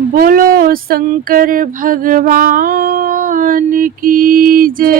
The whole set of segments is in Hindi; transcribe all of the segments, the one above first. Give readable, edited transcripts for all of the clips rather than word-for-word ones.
बोलो शंकर भगवान की जय।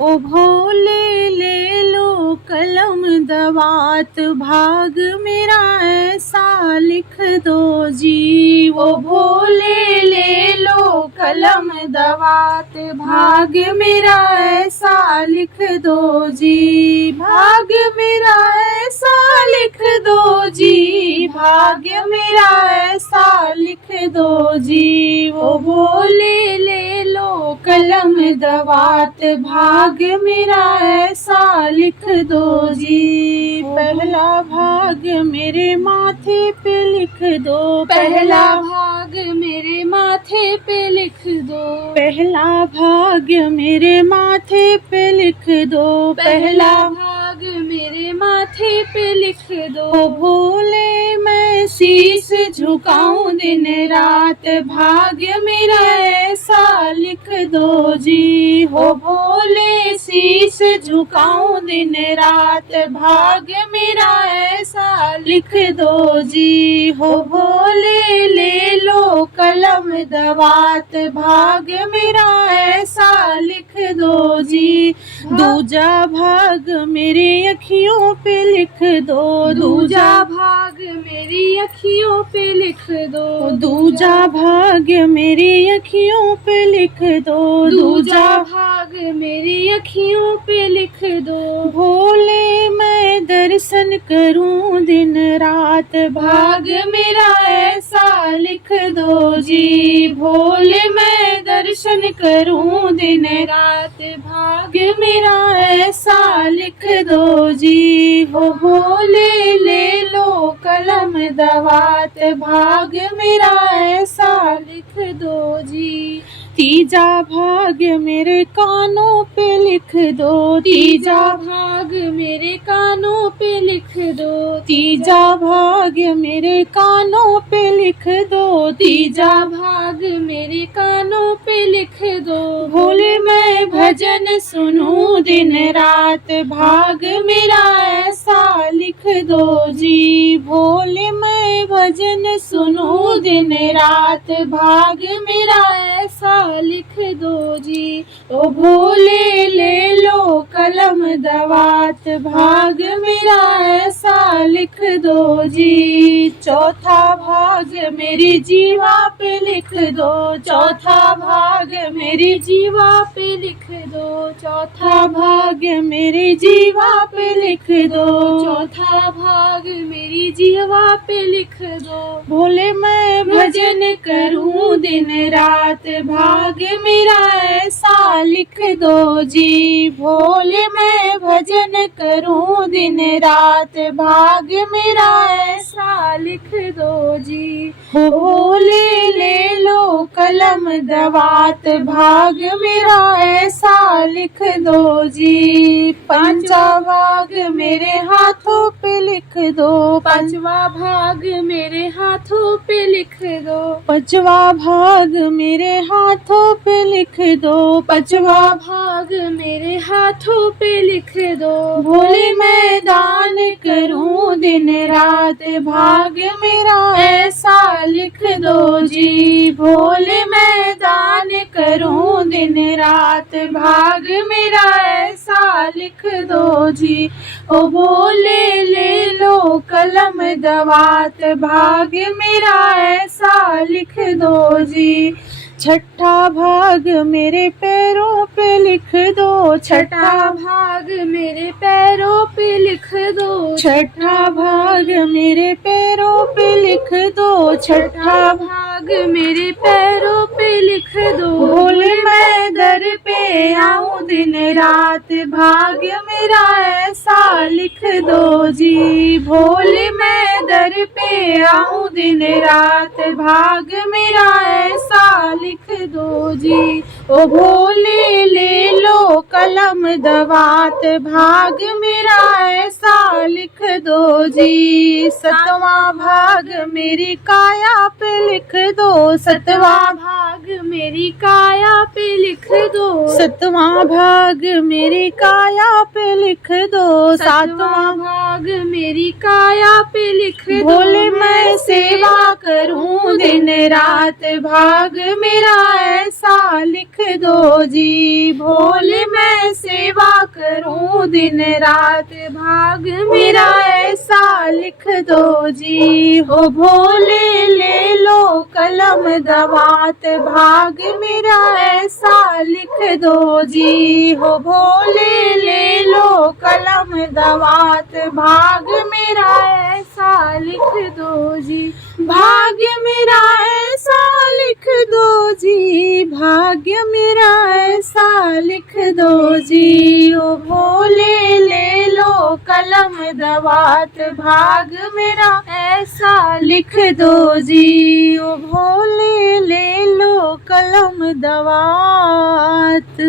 ओ भोले ले लो कलम दवात, भाग मेरा ऐसा लिख दो जी। ओ भोले ले लो कलम दवात, भाग मेरा ऐसा लिख दो जी। भाग मेरा ऐसा लिख दो जी, भाग्य मेरा ऐसा लिख दो जी। वो भोले ले लो कलम दवात, भाग्य मेरा ऐसा लिख दो जी। पहला भाग मेरे माथे पे लिख दो, पहला भाग मेरे माथे पे लिख दो। पहला भाग मेरे माथे पे लिख दो, पहला भाग मेरे माथे पे लिख दो। ओ भोले मैं शीश झुकाऊं दिन रात, भाग्य मेरा ऐसा लिख दो जी। हो भोले शीश झुकाऊं दिन रात, भाग्य मेरा ऐसा लिख दो जी। हो भोले ले लो कलम दवात, भाग्य मेरा ऐसा लिख दो जी। दूजा भाग मेरी अखियों पे लिख दो, दूजा भाग मेरी अखियों पे लिख दो। दूजा भाग मेरी अखियों पे लिख दो, दूजा भाग मेरी अखियों पे लिख दो। भोले मैं दर्शन करूं दिन रात, भाग्य मेरा ऐसा लिख दो जी। भोले मैं दर्शन करूं दिन रात, भाग्य मेरा ऐसा लिख दो जी। हो भोले ले लो कलम दवात, भाग्य मेरा ऐसा लिख दो जी। तीजा भाग मेरे कानों पे लिख दो, तीजा भाग मेरे कानों पे लिख दो। तीजा भाग मेरे कानों पे लिख दो, तीजा भाग मेरे कानों पे लिख दो। भोले मैं भजन सुनूं दिन रात, भाग मेरा ऐसा लिख दो जी। भोले मैं भजन सुनूं दिन रात, भाग मेरा ऐसा लिख दो जी। ओ भोले ले लो कलम दवात, भाग मेरा ऐसा लिख दो जी। चौथा भाग मेरी जीवा पे लिख दो, चौथा भाग मेरी जीवा पे लिख दो। चौथा भाग मेरी जीवा पे लिख दो, चौथा भाग मेरी जीवा पे लिख दो। भोले मैं भजन करूं दिन रात, भाग्य मेरा ऐसा लिख दो जी। भोले मैं भजन करूं दिन रात, भाग्य मेरा ऐसा लिख दो जी। भोले ले लो कलम दवात, भाग्य मेरा ऐसा लिख दो जी। पांचवा भाग मेरे हाथों पे लिख दो, पांचवा भाग मेरे हाथों पे लिख दो। पांचवा भाग मेरे हाथों पे लिख दो, पांचवा भाग मेरे हाथों पे लिख दो। भोले मैं दान करूं दिन रात, भाग्य मेरा ऐसा लिख दो जी। भोले मैं दान करूं दिन रात, भाग्य मेरा ऐसा लिख दो जी। ओ भोले ले लो कलम दवात, भाग्य मेरा ऐसा लिख दो जी। छठा भाग मेरे पैरों पे लिख दो, छठा भाग मेरे पैरों पे लिख दो। छठा भाग मेरे पैरों पे लिख दो, छठा भाग मेरे पैरों पे लिख दो। भोले मैं दर पे आऊं दिन रात, भाग्य मेरा ऐसा लिख दो जी। भोले मैं दर पे आऊं दिन रात, भाग्य मेरा ऐसा लिख दो जी। ओ भोले ले लो कलम दवात, भाग्य मेरा ऐसा लिख दो जी। सतवां भाग मेरी काया पे लिख दो, सतवां भाग मेरी काया पे लिख दो। सतवां भाग मेरी काया पे लिख दो, सातवां भाग मेरी काया पे लिख दो। भोले मैं सेवा दिन रात भाग मेरा ऐसा लिख दो जी। भोले मैं सेवा करूं दिन रात भाग मेरा ऐसा लिख दो जी। हो भोले ले लो कलम दवात भाग मेरा ऐसा लिख दो जी। हो भोले ले लो कलम दवात भाग मेरा ऐसा लिख दो जी। भाग्य मेरा ऐसा लिख दो जी। भाग्य मेरा ऐसा लिख दो जी। ओ भोले ले लो कलम दवात भाग मेरा ऐसा लिख दो जी। ओ भोले ले लो कलम दवात।